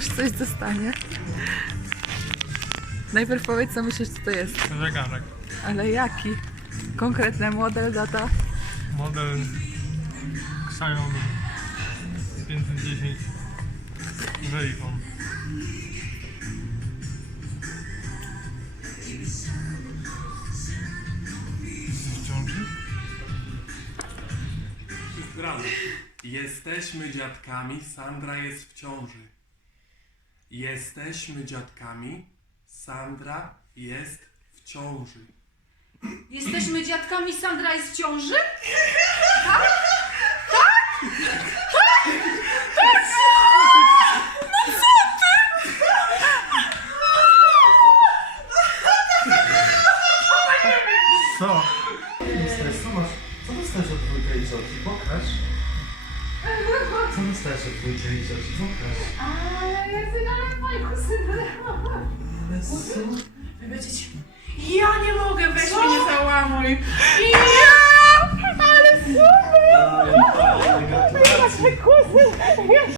aż coś dostanie. Najpierw powiedz, co myślisz, co to jest. Zegarek. Ale jaki? Konkretny model, data? Model Xiaomi 510 Raycon. Jesteś w ciąży? Wszyscy razem. Jesteśmy dziadkami, Sandra jest w ciąży. Jesteśmy dziadkami, Sandra jest w ciąży. Jesteśmy dziadkami, Sandra jest w ciąży? Co? Dostajesz, co masz? Co dostajesz od dwójka i cioci? Pokaż. Sama starsze dwójka i coś, pokaż. Ale ja sygnałem mojego sygnału. Ale co? Wy będziecie... Ja nie mogę, weź co? mnie załamuj. I ja! Ale super! Ale, ale, ale, ale,